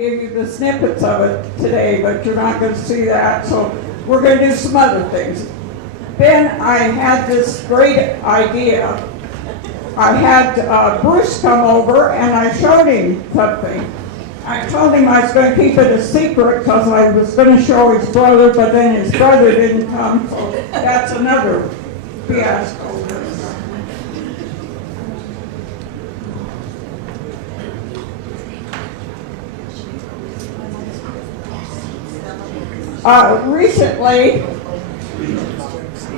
give you the snippets of it today, but you're not going to see that, so we're going to do some other things. Then I had this great idea. I had Bruce come over and I showed him something. I told him I was going to keep it a secret because I was going to show his brother, but then his brother didn't come, so that's another fiasco. Recently,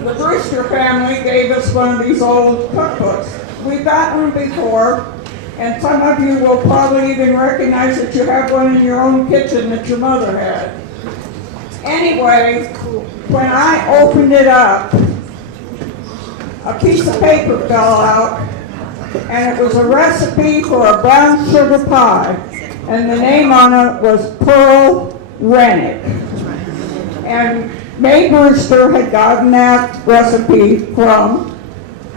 the Brewster family gave us one of these old cookbooks. We've gotten them before, and some of you will probably even recognize that you have one in your own kitchen that your mother had. Anyway, when I opened it up, a piece of paper fell out, and it was a recipe for a brown sugar pie, and the name on it was Pearl Rennick. And May Brewster had gotten that recipe from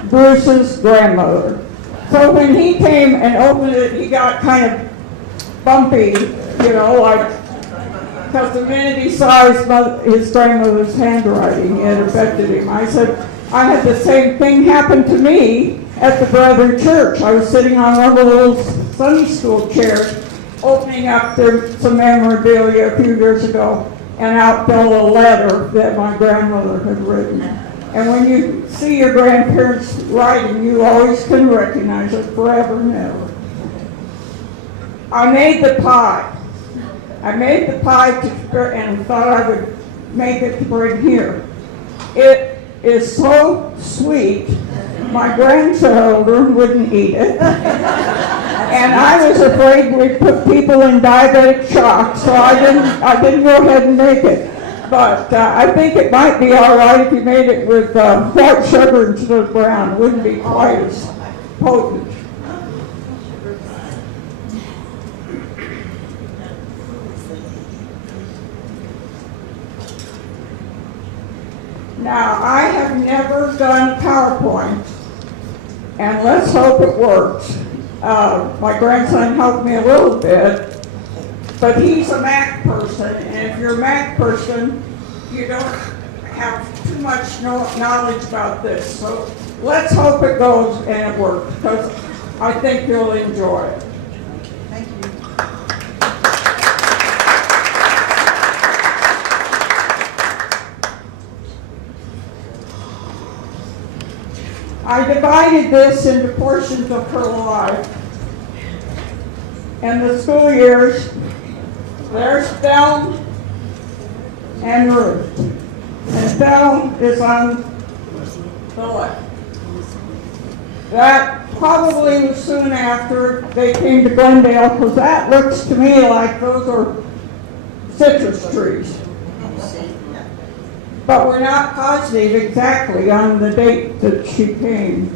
Bruce's grandmother. So when he came and opened it, he got kind of bumpy, you know, like, because the minute he saw his grandmother's handwriting, it affected him. I said, I had the same thing happen to me at the Brethren Church. I was sitting on one of the little Sunday school chairs, opening up some memorabilia a few years ago, and out fell a letter that my grandmother had written. And when you see your grandparents' writing, you always can recognize it forever and ever. I made the pie. I made the pie and thought I would make it to bring here. It is so sweet, my grandchildren wouldn't eat it. And I was afraid we'd put people in diabetic shock, so I didn't go ahead and make it. But I think it might be all right if you made it with white sugar instead of brown. It wouldn't be quite as potent. Now, I have never done PowerPoint, and let's hope it works. My grandson helped me a little bit, but he's a Mac person, and if you're a Mac person, you don't have too much knowledge about this. So let's hope it goes and it works, because I think you'll enjoy it. Thank you. I divided this into portions of her life. And the school years, there's Thelma and Ruth. And Thelma is on the left. That probably was soon after they came to Glendale, because that looks to me like those are citrus trees. But we're not positive exactly on the date that she came.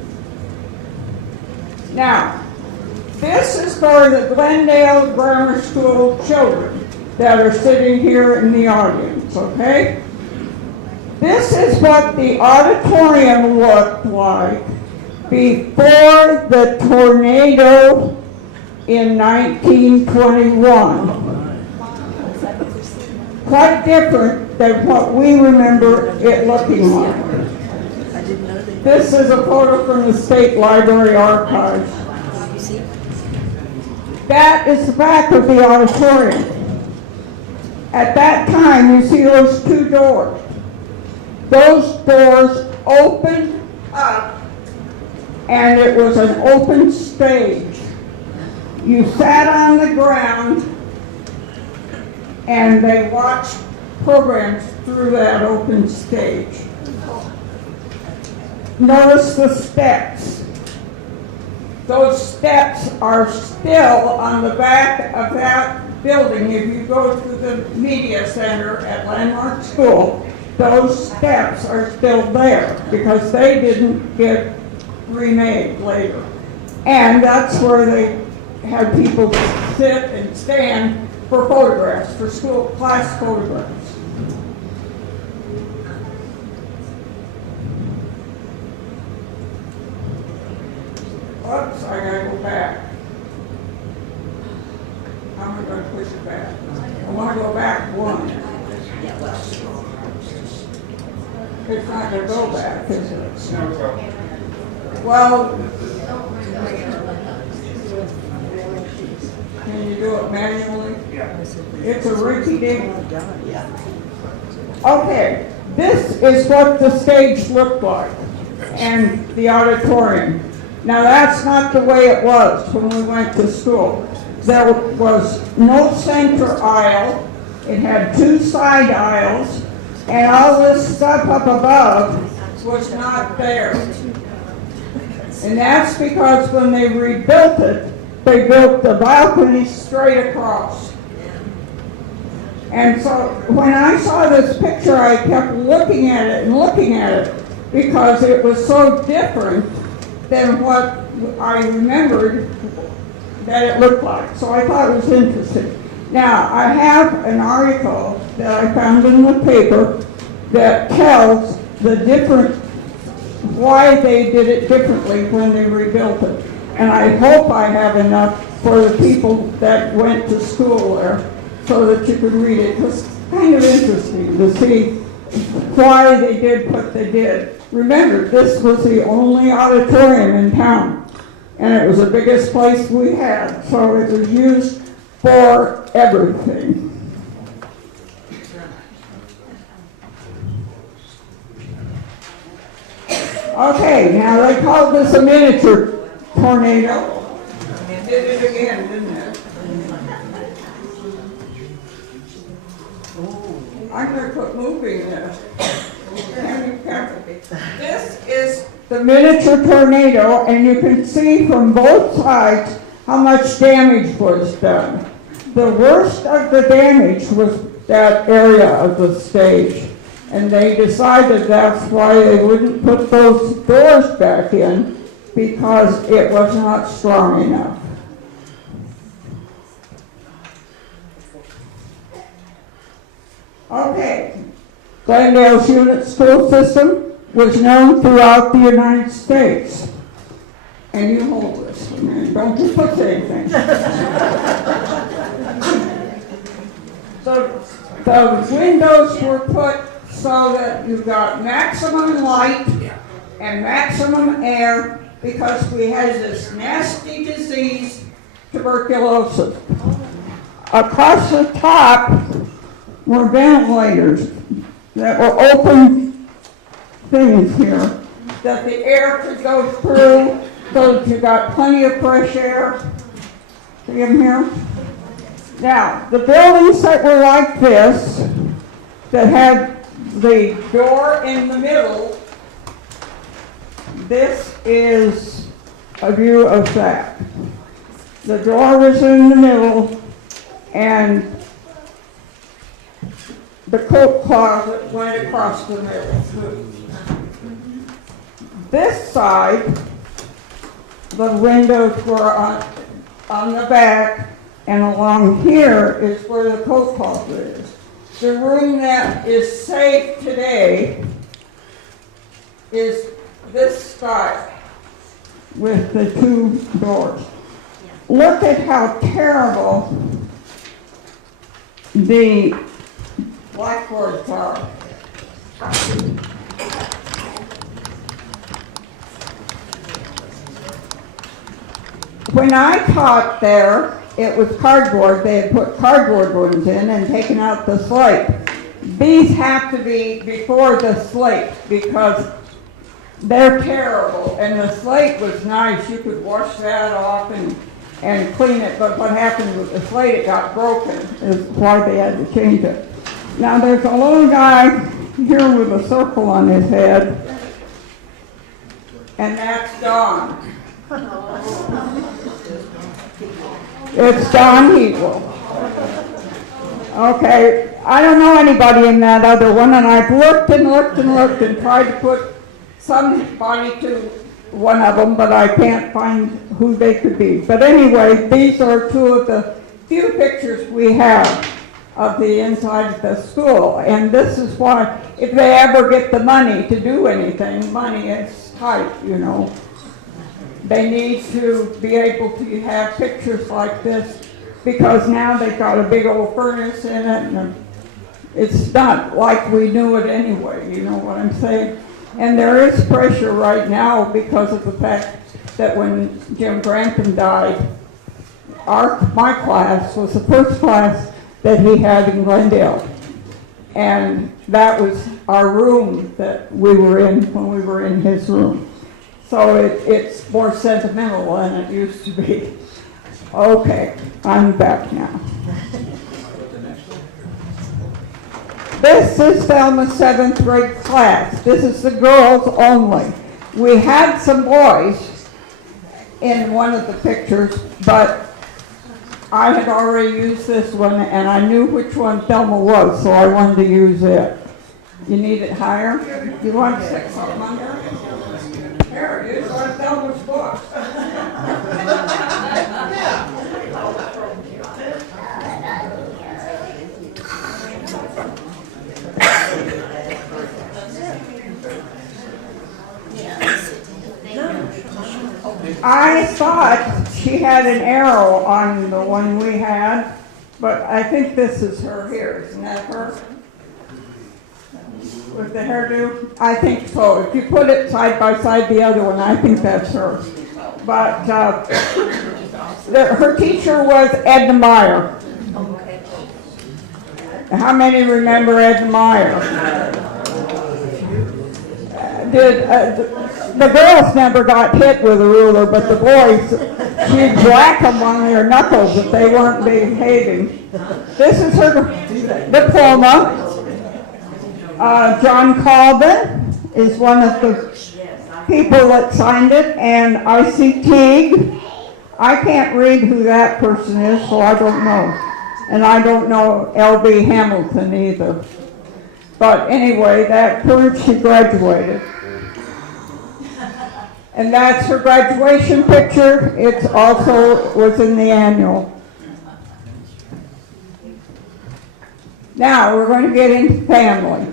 Now, this is for the Glendale Grammar School children that are sitting here in the audience, okay? This is what the auditorium looked like before the tornado in 1921. Quite different than what we remember it looking like. This is a photo from the State Library Archives. That is the back of the auditorium. At that time, you see those two doors. Those doors opened up, and it was an open stage. You sat on the ground, and they watched programs through that open stage. Notice the steps. Those steps are still on the back of that building. If you go to the media center at Landmark School, those steps are still there because they didn't get remade later. And that's where they had people sit and stand for photographs, for school class photographs. Oops, I gotta go back. Now I'm going to push it back. I want to go back one. It's not going to go back, is it? Well, can you do it manually? It's a rinky-dink. Okay, this is what the stage looked like and the auditorium. Now that's not the way it was when we went to school. There was no center aisle. It had two side aisles, and all this stuff up above was not there. And that's because when they rebuilt it, they built the balcony straight across. And so when I saw this picture, I kept looking at it and looking at it because it was so different than what I remembered that it looked like. So I thought it was interesting. Now, I have an article that I found in the paper that tells the different, why they did it differently when they rebuilt it. And I hope I have enough for the people that went to school there so that you could read it. It was kind of interesting to see why they did what they did. Remember, this was the only auditorium in town, and it was the biggest place we had, so it was used for everything. Okay, now they called this a miniature tornado. And did it again, didn't it? I'm going to put moving this. This is the miniature tornado, and you can see from both sides how much damage was done. The worst of the damage was that area of the stage, and they decided that's why they wouldn't put those doors back in, because it was not strong enough. Okay, Glendale's unit school system was known throughout the United States. And you hold this, man. Don't you put anything. So the windows were put so that you got maximum light and maximum air, because we had this nasty disease, tuberculosis. Across the top were ventilators that were open things here that the air could go through, so that you got plenty of fresh air. See them here? Now, the buildings that were like this, that had the door in the middle, this is a view of that. The door was in the middle, and the coat closet went across the middle. This side, the windows were on the back, and along here is where the coat closet is. The room that is safe today is this side with the two doors. Look at how terrible the blackboards are. When I taught there, it was cardboard. They had put cardboard ones in and taken out the slate. These have to be before the slate because they're terrible. And the slate was nice. You could wash that off and clean it. But what happened with the slate, it got broken. Is why they had to change it. Now there's a little guy here with a circle on his head. And that's Don. It's Don Heatwole. Okay, I don't know anybody in that other one, and I've looked and looked and looked and tried to put somebody to one of them, but I can't find who they could be. But anyway, these are two of the few pictures we have of the inside of the school, and this is why, if they ever get the money to do anything, money is tight, you know. They need to be able to have pictures like this because now they've got a big old furnace in it, and it's not like we knew it anyway, you know what I'm saying? And there is pressure right now because of the fact that when Jim Grantham died, my class was the first class that he had in Glendale. And that was our room that we were in when we were in his room. So it's more sentimental than it used to be. Okay, I'm back now. This is Thelma's 7th grade class. This is the girls only. We had some boys in one of the pictures, but I had already used this one, and I knew which one Thelma was, so I wanted to use it. You need it higher? You want to stick something under? Here it is, one of Thelma's books. I thought she had an arrow on the one we had, but I think this is her here. Isn't that her? With the hairdo? I think so. If you put it side by side the other one, I think that's her. But her teacher was Edna Meyer. How many remember Edna Meyer? The girls never got hit with a ruler, but the boys, she'd whack them on their knuckles if they weren't behaving. This is her diploma. John Colvin is one of the people that signed it, and I.C. Teague. I can't read who that person is, so I don't know. And I don't know L.B. Hamilton either. But anyway, that proves she graduated. And that's her graduation picture. It also was in the annual. Now we're going to get into family.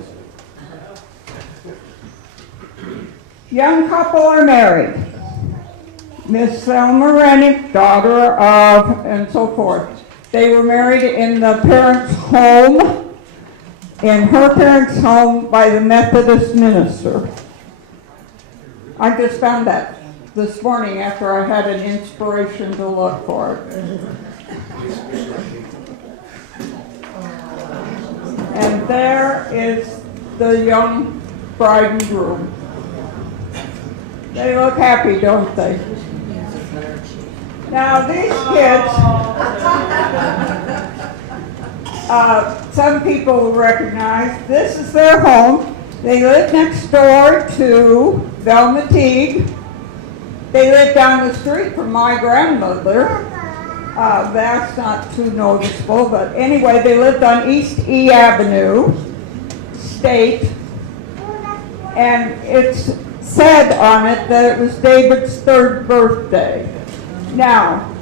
Young couple are married. Miss Thelma Rennick, daughter of, and so forth. They were married in the parents' home, in her parents' home by the Methodist minister. I just found that this morning after I had an inspiration to look for it. And there is the young bride and groom. They look happy, don't they? Now these kids, some people will recognize, this is their home. They live next door to Thelma Teague. They live down the street from my grandmother. That's not too noticeable, but anyway, they lived on East E Avenue, State, and it's said on it that it was David's 3rd birthday. Now,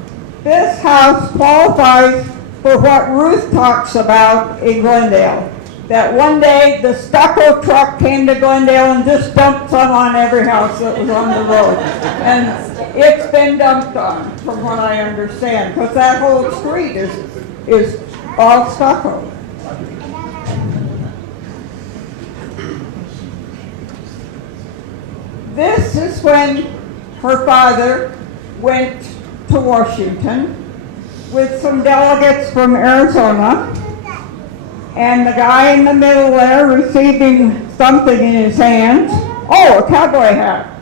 this house qualifies for what Ruth talks about in Glendale. That one day the stucco truck came to Glendale and just dumped some on every house that was on the road. And it's been dumped on, from what I understand, because that whole street is all stucco. This is when her father went to Washington with some delegates from Arizona. And the guy in the middle there receiving something in his hand, oh, a cowboy hat,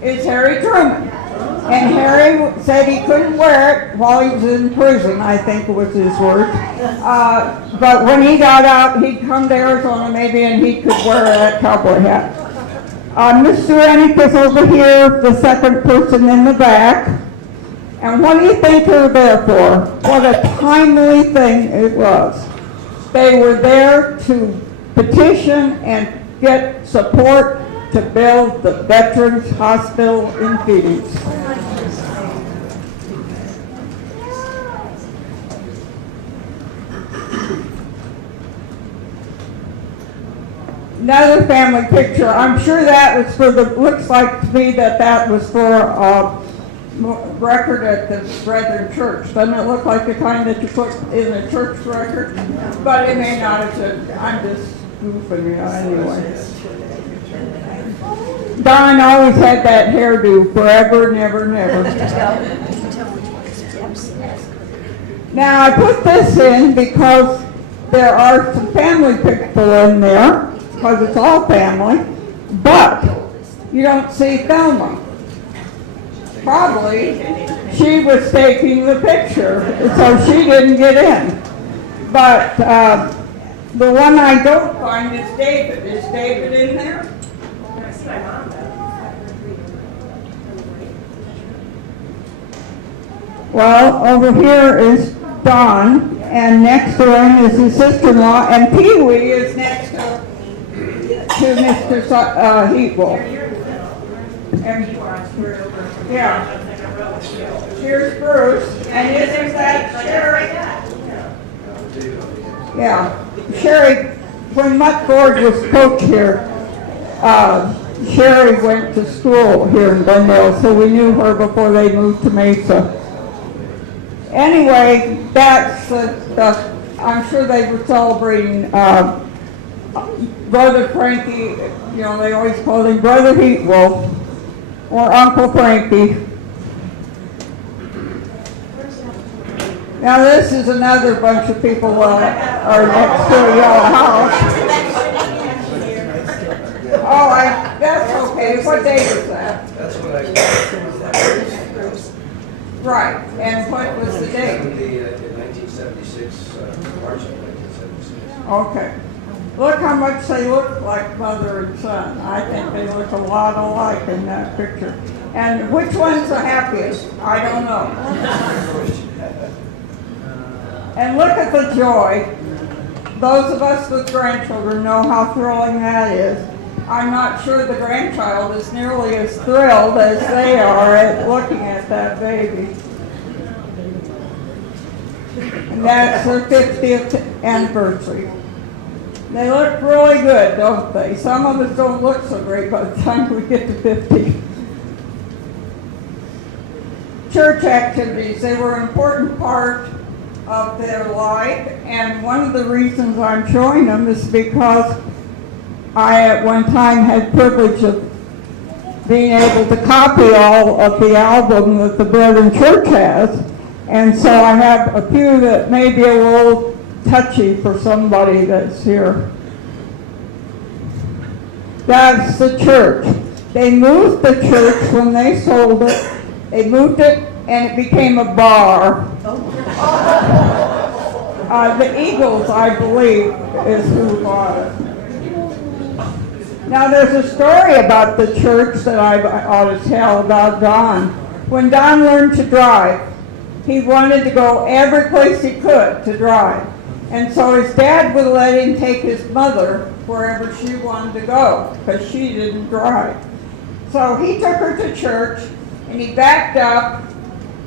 is Harry Truman. And Harry said he couldn't wear it while he was in prison, I think was his word. But when he got out, he'd come to Arizona maybe and he could wear that cowboy hat. Mr. Rennick is over here, the second person in the back. And what do you think they were there for? What a timely thing it was. They were there to petition and get support to build the Veterans Hospital in Phoenix. Another family picture. I'm sure that was for the, looks like to me that was for record at the Brethren Church. Doesn't it look like the kind that you put in a church record? But it may not. I'm just goofing you anyway. Don always had that hairdo, forever, never, never. Now I put this in because there are some family people in there, because it's all family, but you don't see Thelma. Probably she was taking the picture, so she didn't get in. But the one I don't find is David. Is David in there? Well, over here is Don, and next to him is his sister-in-law, and Pee-wee is next to Mr. Heatwole. And, yeah. Here's Bruce, and isn't that Sherry? Yeah. Sherry, when Mutt Ford was coach here, Sherry went to school here in Glendale, so we knew her before they moved to Mesa. Anyway, that's I'm sure they were celebrating Brother Frankie, you know, they always call him Brother Heatwole, or Uncle Frankie. Now this is another bunch of people are next to a yellow house. Oh, that's okay. What day was that? That's what I Right, and what was the date? In 1976, March of 1976. Okay. Look how much they look like mother and son. I think they look a lot alike in that picture. And which one's the happiest? I don't know. And look at the joy. Those of us with grandchildren know how thrilling that is. I'm not sure the grandchild is nearly as thrilled as they are at looking at that baby. And that's their 50th anniversary. They look really good, don't they? Some of us don't look so great by the time we get to 50. Church activities, they were an important part of their life, and one of the reasons I'm showing them is because I at one time had privilege of being able to copy all of the album that the Brethren Church has, and so I have a few that may be a little touchy for somebody that's here. That's the church. They moved the church when they sold it. They moved it and it became a bar. The Eagles, I believe, is who bought it. Now there's a story about the church that I ought to tell about Don. When Don learned to drive, he wanted to go every place he could to drive. And so his dad would let him take his mother wherever she wanted to go, because she didn't drive. So he took her to church, and he backed up,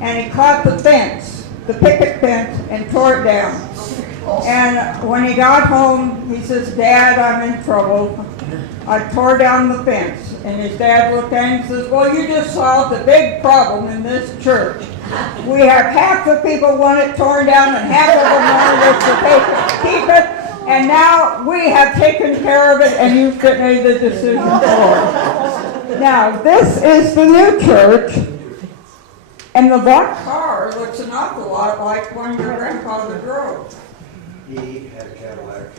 and he caught the fence, the picket fence, and tore it down. And when he got home, he says, "Dad, I'm in trouble. I tore down the fence." And his dad looked at him and says, "Well, you just solved a big problem in this church. We have half the people want it torn down and half of them wanted us to keep it. And now we have taken care of it and you've made the decision for it." Now, this is the new church. And the black car looks an awful lot like one your grandfather drove. He had a Cadillac.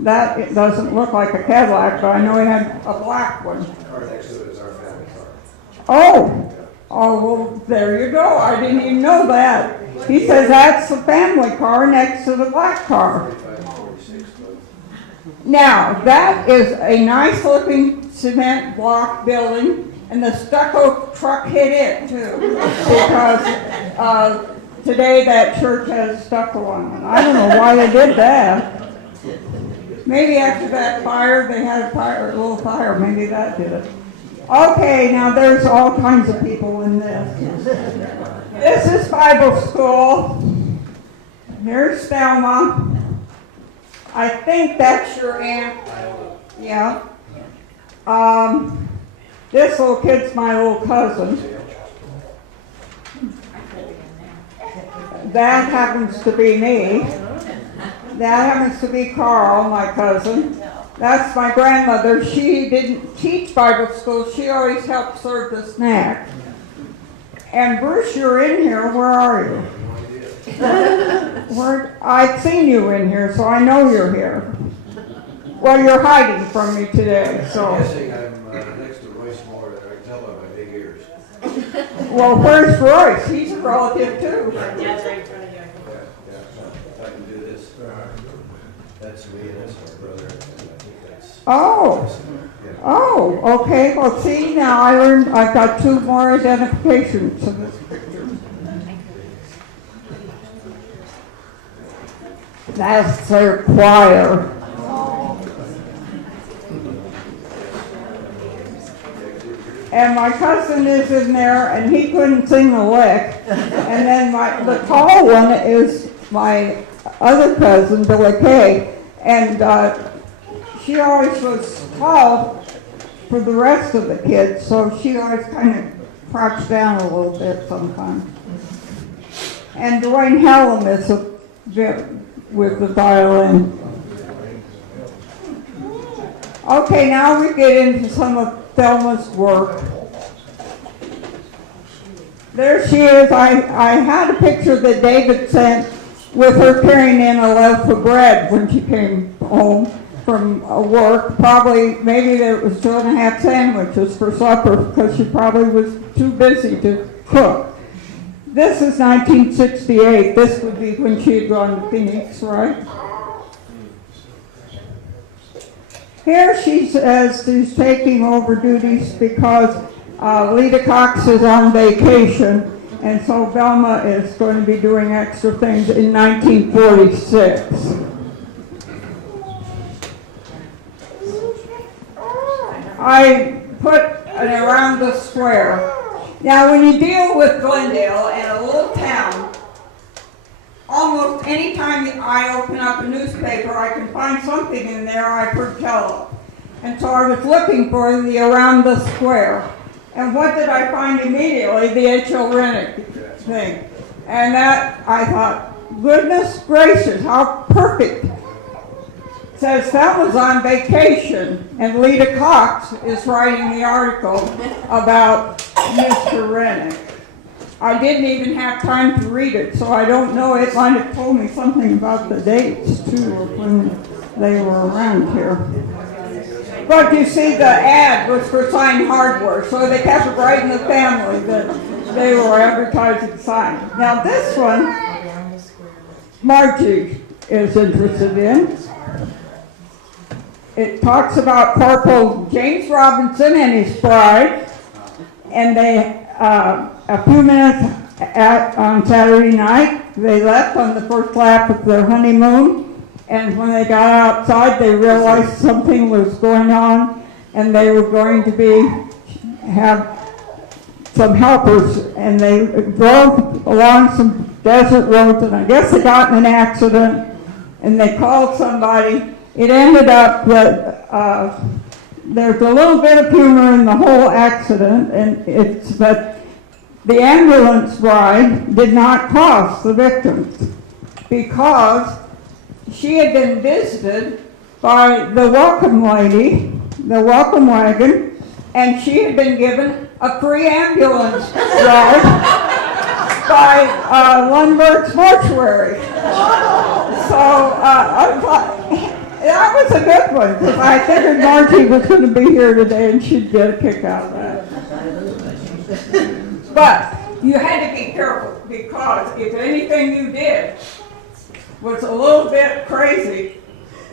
That it doesn't look like a Cadillac, but I know he had a black one. The car next to it is our family car. Oh, well, there you go. I didn't even know that. He says that's the family car next to the black car. 45-46, but Now, that is a nice looking cement block building, and the stucco truck hit it too, because today that church has stucco on it. I don't know why they did that. Maybe after that fire, they had a little fire, maybe that did it. Okay, now there's all kinds of people in this. This is Bible school. Here's Thelma. I think that's your aunt. Yeah. This little kid's my little cousin. that happens to be me. That happens to be Carl, my cousin. That's my grandmother. She didn't teach Bible school. She always helped serve the snack. And Bruce, you're in here. Where are you? I've seen you in here, so I know you're here. Well, you're hiding from me today, so. I'm guessing I'm next to Royce Moore, that I can tell by my big ears. Well, where's Royce? He's a relative too. Dad's right in front of you. Yeah, if I can do this. That's me and that's my brother. And I think that's. Oh. Oh, okay. Well, see, now I learned I've got two more identifications of this picture. That's their choir. And my cousin is in there, and he couldn't sing a lick. And then the tall one is my other cousin, Billy Kay, and she always was tall for the rest of the kids, so she always kind of crouched down a little bit sometimes. And Dwayne Hallam is with the violin. Okay, now we get into some of Thelma's work. There she is. I had a picture that David sent with her carrying in a loaf of bread when she came home from work. Probably, maybe there was 2.5 sandwiches for supper because she probably was too busy to cook. This is 1968. This would be when she had gone to Phoenix, right? Here she says she's taking over duties because Lita Cox is on vacation, and so Velma is going to be doing extra things in 1946. I put an around the square. Now, when you deal with Glendale and a little town, almost any time I open up a newspaper, I can find something in there I've heard tell of. And so I was looking for the around the square. And what did I find immediately? The H.L. Rennick thing. And that, I thought, goodness gracious, how perfect. It says that was on vacation, and Lita Cox is writing the article about Mr. Rennick. I didn't even have time to read it, so I don't know. It might have told me something about the dates, too, of when they were around here. But you see, the ad was for Sign Hardware, so they kept it right in the family that they were advertising sign. Now this one, Margie is interested in. It talks about Corporal James Robinson and his bride, and they, a few minutes on Saturday night, they left on the first lap of their honeymoon. And when they got outside, they realized something was going on, and they were going to have some helpers, and they drove along some desert roads, and I guess they got in an accident, and they called somebody. It ended up that there's a little bit of humor in the whole accident, and it's that the ambulance ride did not cost the victims because she had been visited by the welcome lady, the welcome wagon, and she had been given a free ambulance ride by Lundberg's mortuary. So I thought, that was a good one, because I figured Margie was going to be here today and she'd get a kick out of that. But you had to be careful, because if anything you did was a little bit crazy,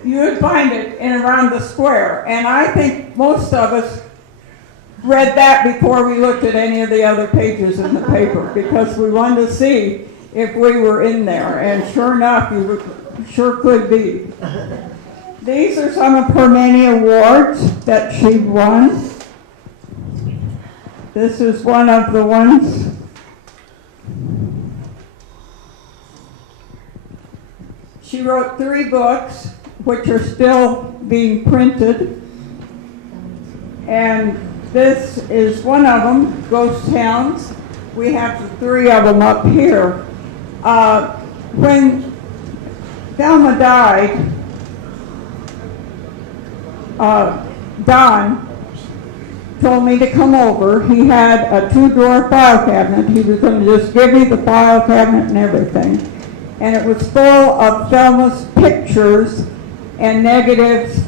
you would find it in around the square. And I think most of us read that before we looked at any of the other pages in the paper, because we wanted to see if we were in there. And sure enough, you sure could be. These are some of her many awards that she won. This is one of the ones. She wrote 3 books, which are still being printed. And this is one of them, Ghost Towns. We have the 3 of them up here. When Thelma died, Don told me to come over. He had a 2-drawer file cabinet. He was going to just give me the file cabinet and everything. And it was full of Thelma's pictures and negatives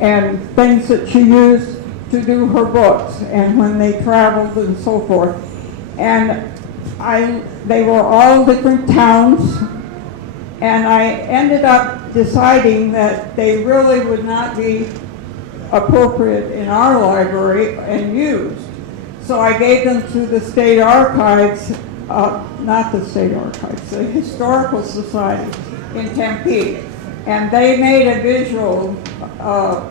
and things that she used to do her books and when they traveled and so forth. And they were all different towns, and I ended up deciding that they really would not be appropriate in our library and used. So I gave them to the state archives, not the state archives, the Historical Society in Tempe. And they made a visual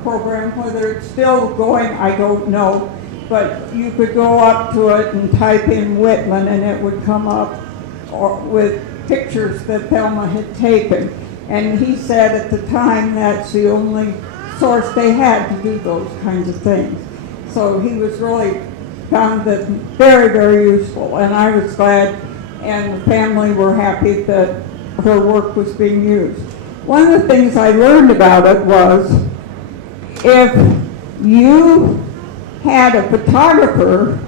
program. Whether it's still going, I don't know. But you could go up to it and type in Whitman, and it would come up with pictures that Thelma had taken. And he said at the time that's the only source they had to do those kinds of things. So he was really found that very, very useful. And I was glad, and the family were happy that her work was being used. One of the things I learned about it was if you had a photographer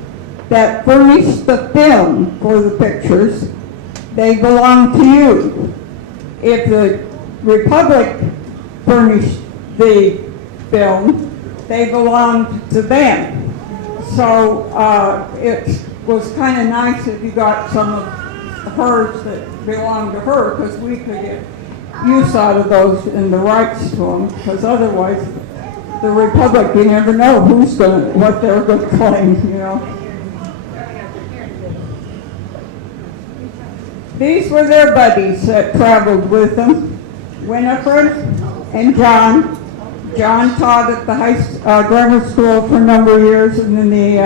that furnished the film for the pictures, they belonged to you. If the Republic furnished the film, they belonged to them. So it was kind of nice if you got some of hers that belonged to her, because we could get use out of those and the rights to them, because otherwise the Republic, you never know what they're going to claim, you know. These were their buddies that traveled with them, Winifred and John. John taught at the grammar school for a number of years, and then the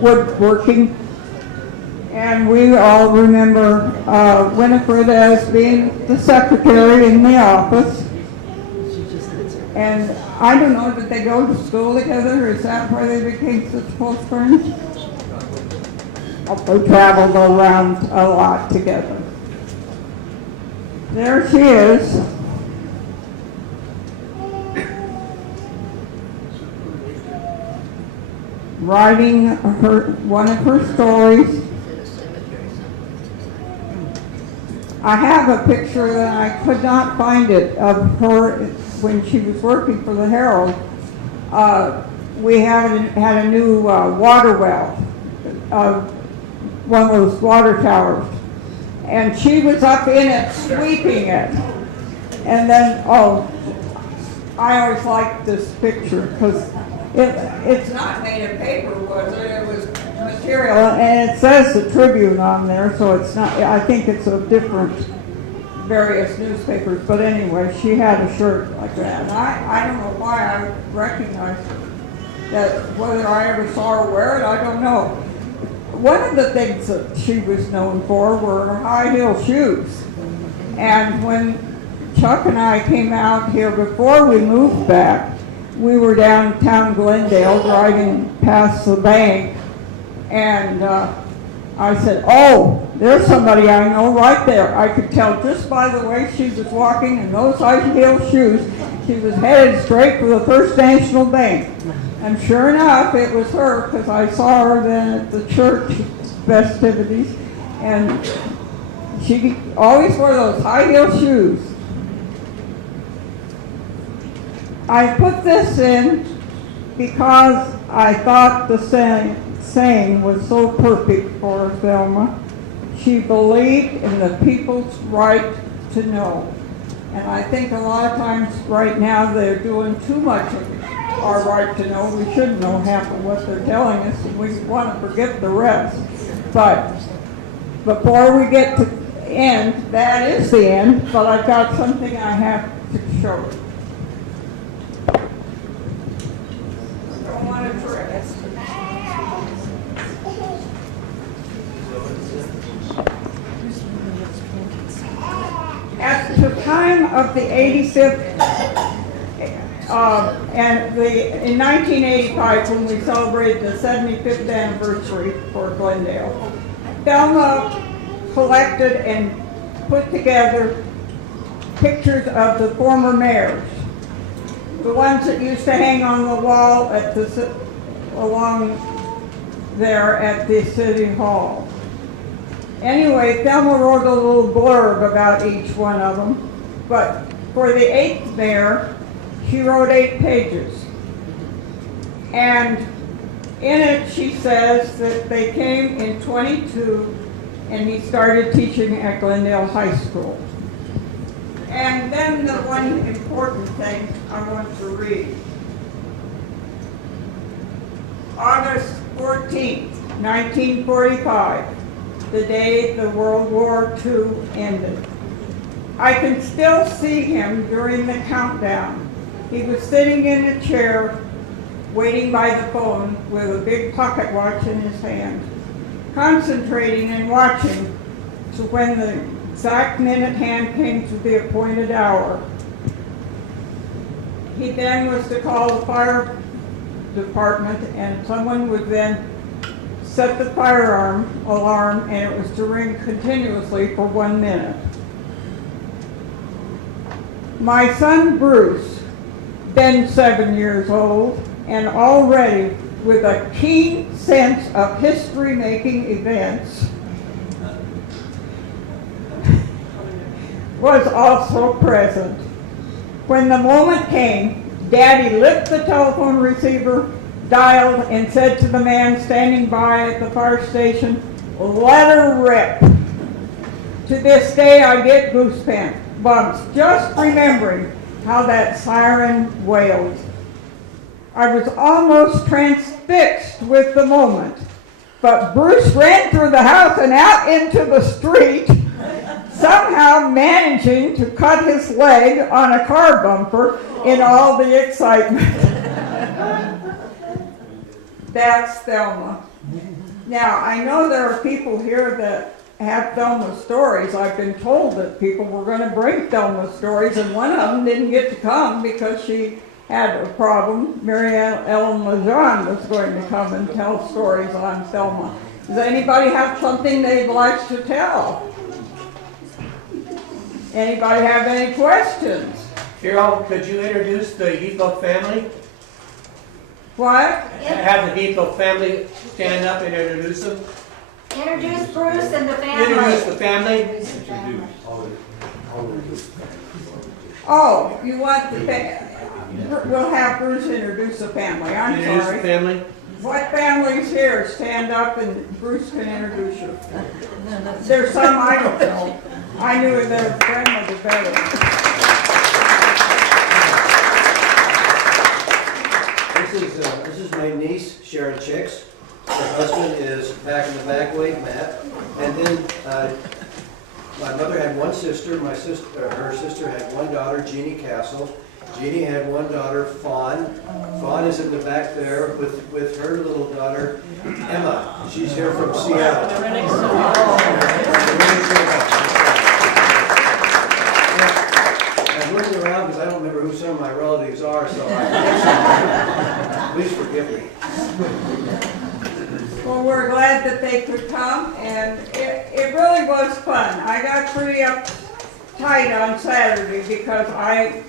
woodworking. And we all remember Winifred as being the secretary in the office. And I don't know, did they go to school together? Is that why they became such close friends? They traveled around a lot together. There she is. Writing one of her stories. I have a picture that I could not find it of her when she was working for the Herald. We had a new water well, one of those water towers, and she was up in it sweeping it. And then, I always liked this picture because it's not made of paper, was it? It was material, and it says the Tribune on there, so it's not, I think it's of different various newspapers, but anyway, she had a shirt like that. And I don't know why I recognized that, whether I ever saw her wear it, I don't know. One of the things that she was known for were her high heel shoes. And when Chuck and I came out here before we moved back, we were downtown Glendale driving past the bank, and I said, oh, there's somebody I know right there. I could tell just by the way she was walking in those high heel shoes, she was headed straight for the First National Bank. And sure enough, it was her, because I saw her then at the church festivities, and she always wore those high heel shoes. I put this in because I thought the saying was so perfect for Thelma. She believed in the people's right to know. And I think a lot of times right now they're doing too much of our right to know. We should know half of what they're telling us, and we want to forget the rest. But before we get to the end, that is the end, but I've got something I have to show you. At the time of the 85th, in 1985, when we celebrated the 75th anniversary for Glendale, Thelma collected and put together pictures of the former mayors. The ones that used to hang on the wall at along there at the city hall. Anyway, Thelma wrote a little blurb about each one of them, but for the 8th mayor, she wrote 8 pages. And in it, she says that they came in 22 and he started teaching at Glendale High School. And then the one important thing I want to read. August 14th, 1945, the day the World War II ended. I can still see him during the countdown. He was sitting in a chair, waiting by the phone with a big pocket watch in his hand, concentrating and watching to when the exact minute hand came to the appointed hour. He then was to call the fire department, and someone would then set the fire alarm, and it was to ring continuously for 1 minute. My son Bruce, then 7 years old, and already with a keen sense of history-making events, was also present. When the moment came, Daddy lifted the telephone receiver, dialed, and said to the man standing by at the fire station, "Let her rip." To this day, I get goosebumps just remembering how that siren wailed. I was almost transfixed with the moment, but Bruce ran through the house and out into the street, somehow managing to cut his leg on a car bumper in all the excitement. That's Thelma. Now, I know there are people here that have Thelma stories. I've been told that people were going to bring Thelma stories, and one of them didn't get to come because she had a problem. Mary Ellen Lejeune was going to come and tell stories on Thelma. Does anybody have something they'd like to tell? Anybody have any questions? Carol, could you introduce the Heatwole family? What? Have the Heatwole family stand up and introduce them. Introduce Bruce and the family. Introduce the family. Oh, you want the family? We'll have Bruce introduce the family. I'm Introduce sorry. the family. What families here? Stand up and Bruce can introduce you. There's some I don't know. I knew their grandmother better. This is my niece, Sharon Chicks. Her husband is back in the back way, Matt. And then my mother had one sister. Her sister had one daughter, Jeannie Castle. Jeannie had one daughter, Fawn. Fawn is in the back there with her little daughter, Emma. She's here from Seattle. I'm looking around because I don't remember who some of my relatives are, so please forgive me. Well, we're glad that they could come, and it really was fun. I got pretty uptight on Saturday because I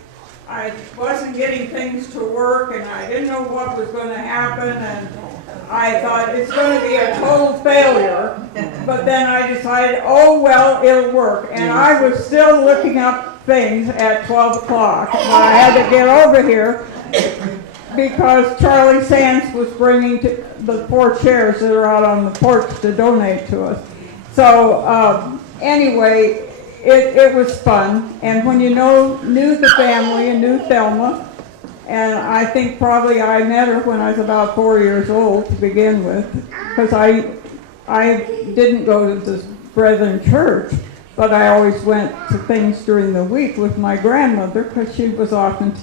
wasn't getting things to work, and I didn't know what was going to happen, and I thought it's going to be a total failure. But then I decided, oh well, it'll work. And I was still looking up things at 12 o'clock, but I had to get over here because Charlie Sands was bringing the 4 chairs that are out on the porch to donate to us. So anyway, it was fun, and when you knew the family and knew Thelma, and I think probably I met her when I was about 4 years old to begin with, because I didn't go to the Brethren Church, but I always went to things during the week with my grandmother because she was often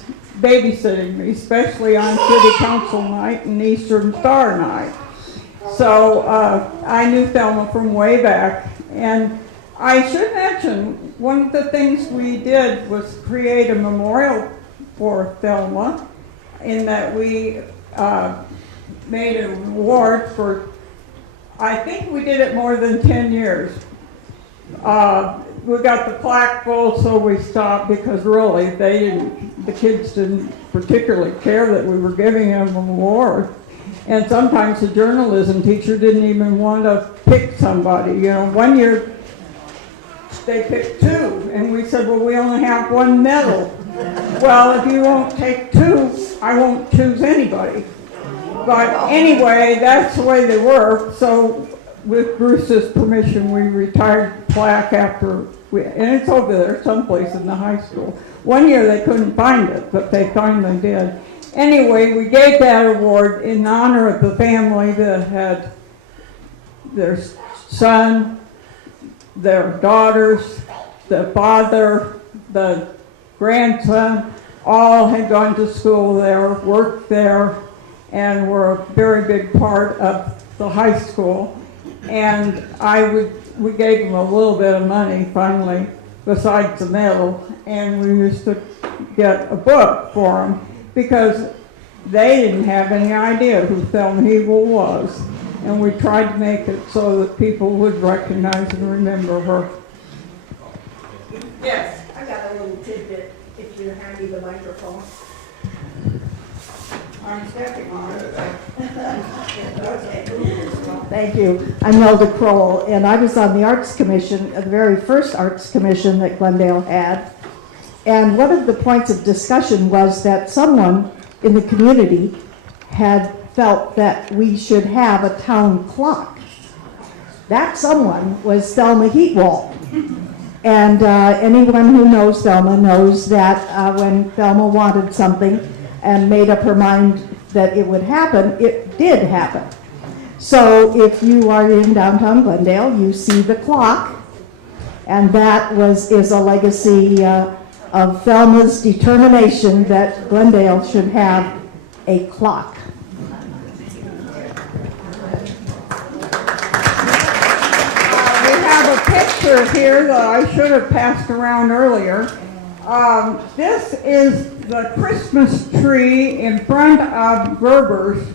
babysitting me, especially on City Council night and Eastern Star night. So I knew Thelma from way back, and I should mention, one of the things we did was create a memorial for Thelma, in that we made an award for, I think we did it more than 10 years. we got the plaque full, so we stopped because really the kids didn't particularly care that we were giving them an award. And sometimes the journalism teacher didn't even want to pick somebody. You know, one year they picked 2, and we said, well, we only have 1 medal. Well, if you won't take 2, I won't choose anybody. But anyway, that's the way they were. So with Bruce's permission, we retired the plaque after, and it's over there someplace in the high school. One year they couldn't find it, but they finally did. Anyway, we gave that award in honor of the family that had their son, their daughters, the father, the grandson, all had gone to school there, worked there, and were a very big part of the high school. And we gave them a little bit of money finally, besides the medal, and we used to get a book for them because they didn't have any idea who Thelma Heatwole was. And we tried to make it so that people would recognize and remember her. Yes. I got a little tidbit, if you hand me the microphone. I'm stepping on it. Thank you. I'm Nelda Kroll, and I was on the Arts Commission, the very first Arts Commission that Glendale had. And one of the points of discussion was that someone in the community had felt that we should have a town clock. That someone was Thelma Heatwole. And anyone who knows Thelma knows that when Thelma wanted something and made up her mind that it would happen, it did happen. So if you are in downtown Glendale, you see the clock, and that is a legacy of Thelma's determination that Glendale should have a clock. We have a picture here that I should have passed around earlier. This is the Christmas tree in front of Gruber's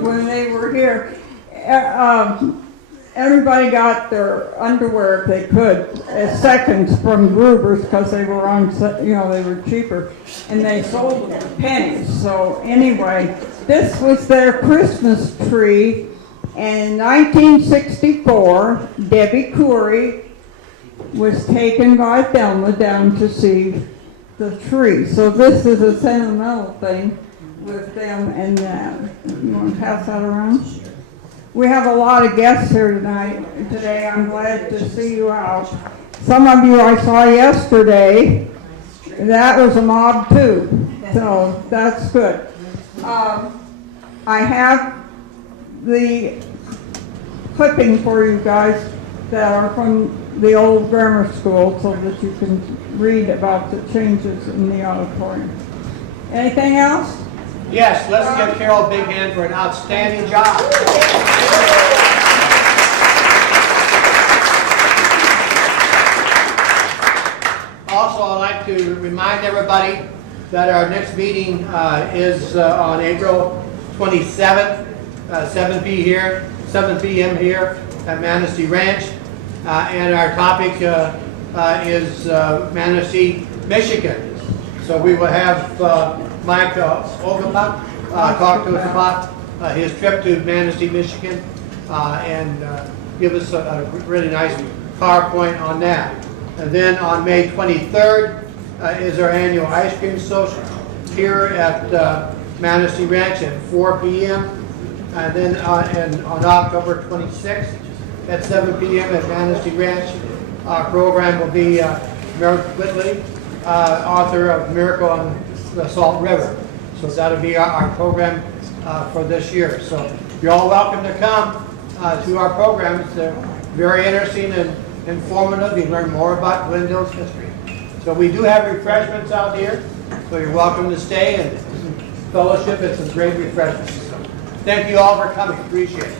when they were here. Everybody got their underwear if they could as seconds from Gruber's because they were they were cheaper, and they sold them for pennies. So anyway, this was their Christmas tree, and in 1964, Debbie Coury was taken by Thelma down to see the tree. So this is a sentimental thing with them and them. You want to pass that around? We have a lot of guests here today. I'm glad to see you out. Some of you I saw yesterday. That was a mob too, so that's good. I have the clipping for you guys that are from the old grammar school so that you can read about the changes in the auditorium. Anything else? Yes, let's give Carol a big hand for an outstanding job. Also, I'd like to remind everybody that our next meeting is on April 27th, 7 p.m. here at Manistee Ranch. And our topic is Manistee, Michigan. So we will have Mike Ogelbach talk to us about his trip to Manistee, Michigan, and give us a really nice PowerPoint on that. And then on May 23rd is our annual ice cream social here at Manistee Ranch at 4 p.m. And then on October 26th at 7 p.m. at Manistee Ranch, our program will be Meredith Whitley, author of Miracle on the Salt River. So that'll be our program for this year. So you're all welcome to come to our programs. They're very interesting and informative. You learn more about Glendale's history. So we do have refreshments out here, so you're welcome to stay and fellowship at some great refreshments. So thank you all for coming. Appreciate it.